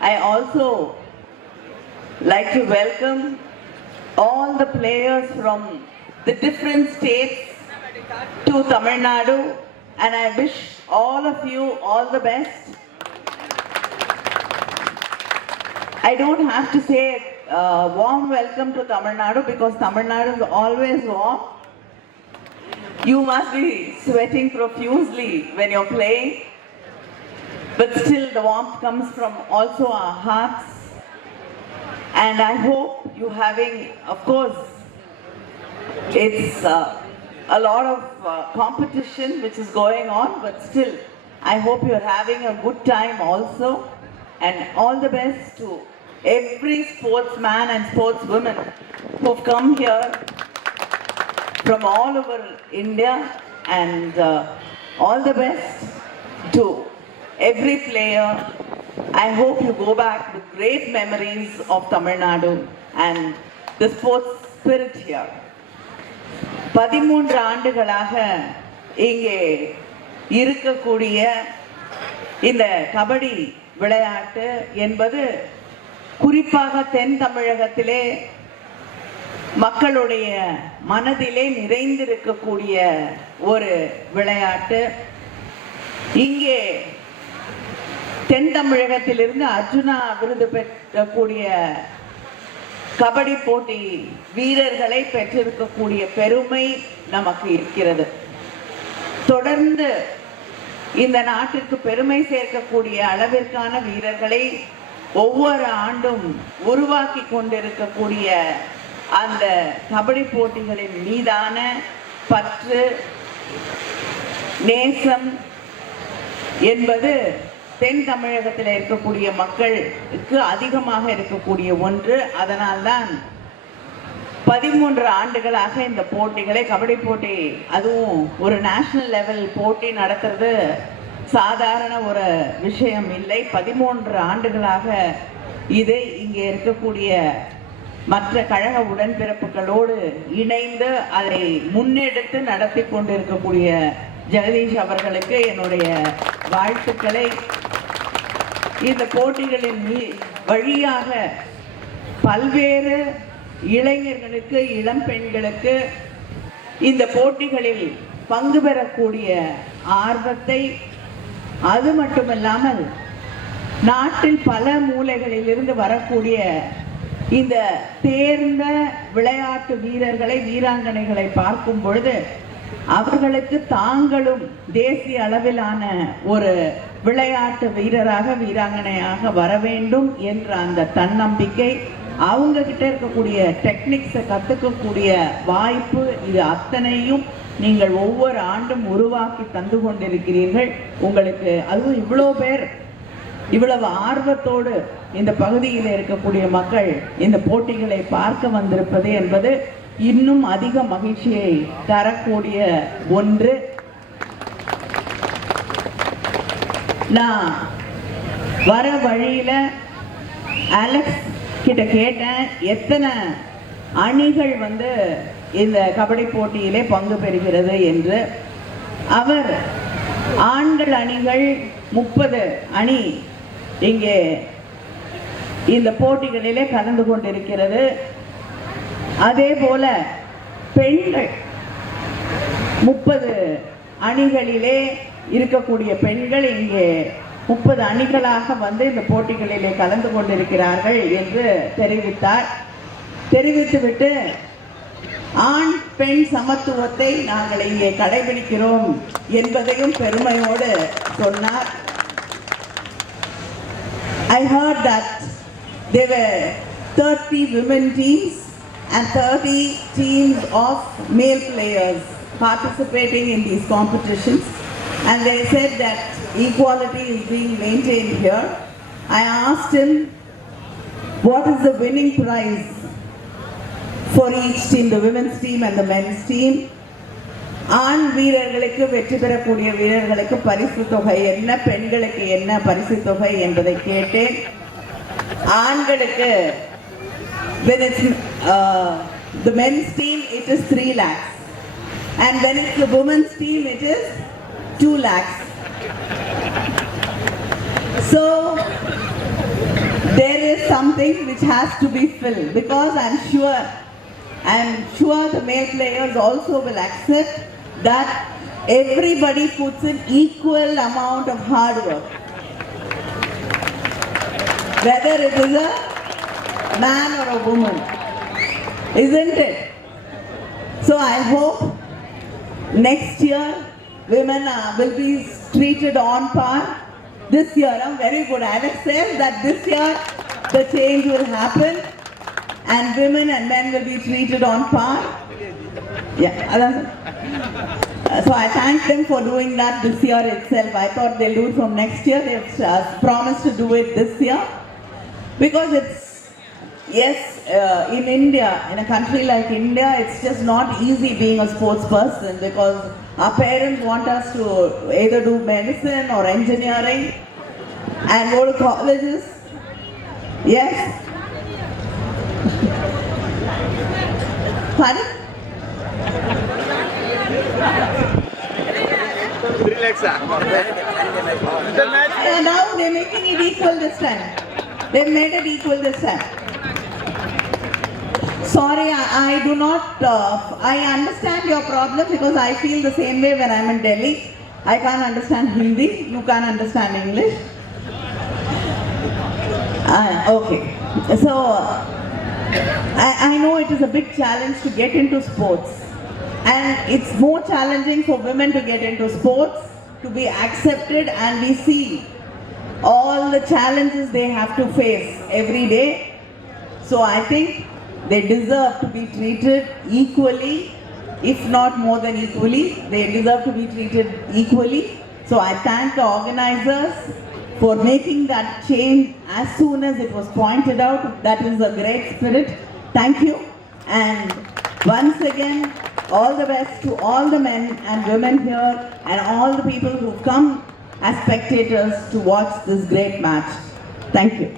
I also like to welcome all the players from the different states to Tamil Nadu, and I wish all of you all the best. I don't have to say a warm welcome to Tamil Nadu because Tamil Nadu is always warm. You must be sweating profusely when you're playing, but still the warmth comes from also our hearts. And I hope you having, of course, it's a lot of competition which is going on, but still I hope you're having a good time also. And all the best to every sportsman and sportswoman who've come here from all over India, and all the best to every player. I hope you go back with great memories of Tamil Nadu and the sports spirit here. 13 ஆண்டுகளாக இங்கே இருக்கக்கூடிய இந்த கபடி விளையாட்டு என்பது குறிப்பாக தென் தமிழகத்திலே மக்களுடைய மனதிலே நிறைந்திருக்கக்கூடிய ஒரு விளையாட்டு. இங்கே தென் தமிழகத்திலிருந்து அர்ஜுனா விருது பெற்றக்கூடிய கபடி போட்டி வீரர்களை பெற்றிருக்கக்கூடிய பெருமை நமக்கு இருக்கிறது. தொடர்ந்து இந்த நாட்டிற்கு பெருமை சேர்க்கக்கூடிய அளவிற்கான வீரர்களை ஒவ்வொரு ஆண்டும் உருவாக்கி கொண்டிருக்கக்கூடிய அந்த கபடி போட்டிகளின் மீதான பற்று, நேசம் என்பது தென் தமிழகத்தில் இருக்கக்கூடிய மக்களுக்கு அதிகமாக இருக்கக்கூடிய ஒன்று. அதனால்தான் 13 ஆண்டுகளாக இந்த போட்டிகளை, கபடி போட்டி, அதுவும் ஒரு நேஷனல் லெவல் போட்டி நடத்துறது சாதாரண ஒரு விஷயம் இல்லை. 13 ஆண்டுகளாக இதை இங்கே இருக்கக்கூடிய மற்ற கழக உடன்பிறப்புகளோடு இணைந்து அதை முன்னெடுத்து நடத்தி கொண்டிருக்கக்கூடிய ஜெகதீஷ் அவர்களுக்கு என்னுடைய வாழ்த்துக்களை. இந்த போட்டிகளின் வழியாக பல்வேறு இளைஞர்களுக்கு, இளம் பெண்களுக்கு இந்த போட்டிகளில் பங்கு பெறக்கூடிய ஆர்வத்தை, அது மட்டுமல்லாமல் நாட்டில் பல மூலைகளிலிருந்து வரக்கூடிய இந்த தேர்ந்த விளையாட்டு வீரர்களை, வீராங்கனைகளை பார்க்கும் பொழுது அவர்களுக்கு தாங்களும் தேசிய அளவிலான ஒரு விளையாட்டு வீரராக, வீராங்கனையாக வர வேண்டும் என்ற அந்த தன்னம்பிக்கை, அவங்க கிட்ட இருக்கக்கூடிய டெக்னிக்ஸை கற்றுக்கக்கூடிய வாய்ப்பு, இது அத்தனையும் நீங்கள் ஒவ்வொரு ஆண்டும் உருவாக்கி தந்து கொண்டிருக்கிறீர்கள். உங்களுக்கு அதுவும் இவ்வளோ பேர் இவ்வளவு ஆர்வத்தோடு இந்த பகுதியில் இருக்கக்கூடிய மக்கள் இந்த போட்டிகளை பார்க்க வந்திருப்பது என்பது இன்னும் அதிக மகிழ்ச்சியை தரக்கூடிய ஒன்று. நான் வர வழியில அலெக்ஸ் கிட்ட கேட்டேன், எத்தனை அணிகள் இந்த கபடி போட்டியிலே பங்கு பெறுகிறது என்று. அவர் ஆண்கள் அணிகள் 30 அணி இங்கே இந்த போட்டிகளிலே கலந்து கொண்டிருக்கிறது. அதே போல பெண்கள் 30 அணிகளிலே இருக்கக்கூடிய பெண்கள் இங்கே 30 அணிகளாக இந்த போட்டிகளிலே கலந்து கொண்டிருக்கிறார்கள் என்று தெரிவித்தார். தெரிவித்துவிட்டு ஆண் பெண் சமத்துவத்தை நாங்கள் இங்கே கடைபிடிக்கிறோம் என்பதையும் பெருமையோடு சொன்னார். I heard that there were 30 women teams and 30 teams of male players participating in these competitions, and they said that equality is being maintained here. I asked him, what is the winning prize for each team, the women's team and the men's team? ஆண் வீரர்களுக்கு, வெற்றி பெறக்கூடிய வீரர்களுக்கு பரிசு தொகை என்ன, பெண்களுக்கு என்ன பரிசு தொகை என்பதை கேட்டேன். ஆண்களுக்கு when it's the men's team it is 3 lakhs, and when it's the women's team it is 2 lakhs. So something which has to be filled, because I'm sure the male players also will accept that everybody puts in equal amount of hard work. Whether it is a man or a woman, isn't it? So I hope next year women will be treated on par. This year, very good. Alex says that this year the change will happen and women and men will be treated on par. Yeah. So I thank them for doing that this year itself. I thought they'll do it from next year. They've promised to do it this year. Because it's, yes, in India, in a country like India, it's just not easy being a sports person, because our parents want us to either do medicine or engineering and go to colleges. Yes. Pardon? Relax. Now they're making it equal this time. They've made it equal this time. Sorry, I do not, I understand your problem, because I feel the same way when I'm in Delhi. I can't understand Hindi, you can't understand English. Okay, so I know it is a big challenge to get into sports, and it's more challenging for women to get into sports, to be accepted, and we see all the challenges they have to face every day. So I think they deserve to be treated equally, if not more than equally. They deserve to be treated equally. So I thank the organizers for making that change as soon as it was pointed out. That is a great spirit. Thank you. And once again, all the best to all the men and women here and all the people who come as spectators to watch this great match. Thank you.